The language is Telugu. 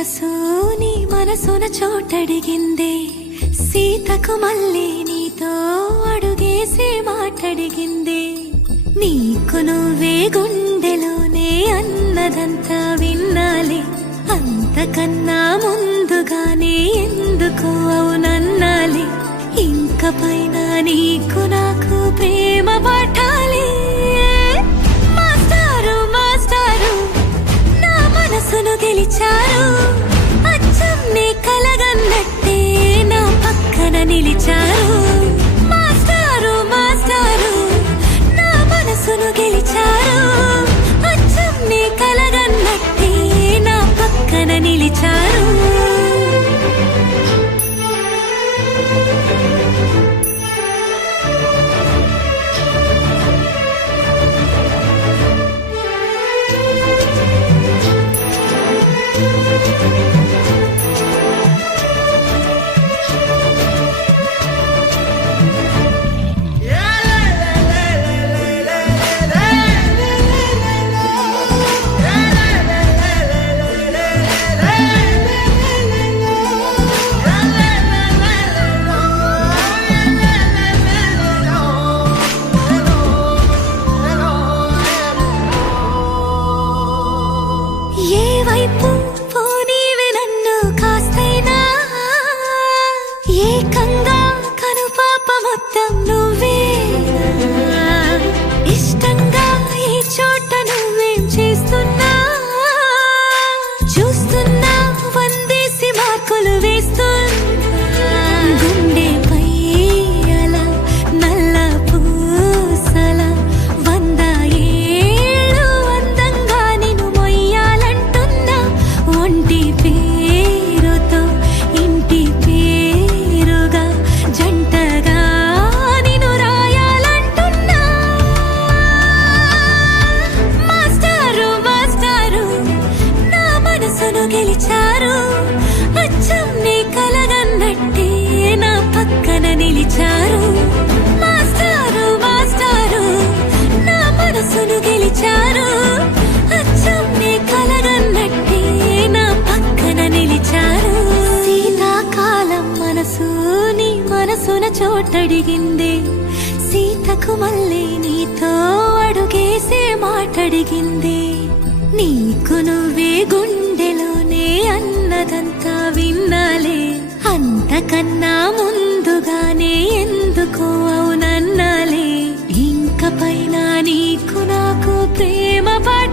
మనసు నీ మనసున చోటడిగిందే, సీతకు మళ్ళీ నీతో అడుగేసి మాటడిగిందే. నీకు నువ్వే గుండెలోనే అన్నదంతా విన్నాలే, అంతకన్నా ముందుగానే ఎందుకు అవునన్నాలే. ఇంక పైన నీకు నాకు ప్రేమ పాఠాలే. మాస్టారు మాస్టారు నా మనసును గెలిచారు, అచ్చం నీ కలగన్నట్టే నా పక్కన నిలిచారు. మాస్టారు మాస్టారు నా మనసును గెలిచారు, అచ్చం నీ కలగన్నట్టే నా పక్కన నిలిచారు. ఏ వైపు పోనీవి నన్ను కాస్తైనా, ఏకంగా కనుపాప మొత్తం నువ్వే. ఇష్టంగా ఈ చోట నువ్వేం చేస్తున్నా, చూస్తున్నా వందేసి మార్కులు వేస్తున్నా. గుండెపై అలా నల్ల పూసల 100 ఏళ్ళు అందంగా నిన్ను మొయ్యాలంటున్నా. ఒంటి పేరుతో ఇంటి పేరుగా జంటగా నిన్ను రాయాలంటున్నా. మాస్టారు మాస్టారు నా మనసును గెలిచారు, అచ్చం నీ కలగన్నట్టే నా పక్కన నిలిచారు. మాస్టారు మాస్టారు నా మనసును గెలిచారు, అచ్చం నీ కలగన్నట్టే నా పక్కన నిలిచారు. శీతాకాలం మనసు నీ మనసున చోటడిగిందే, సీతకు మళ్ళీ నీతో అడుగేసే మాటడిగిందే. నీకు నువ్వే గుండెలోనే అన్నదంతా విన్నాలే, అంతకన్నా ముందుగానే ఎందుకు అవునన్నాలే. ఇంక పైన నీకు నాకు ప్రేమ పాఠాలే.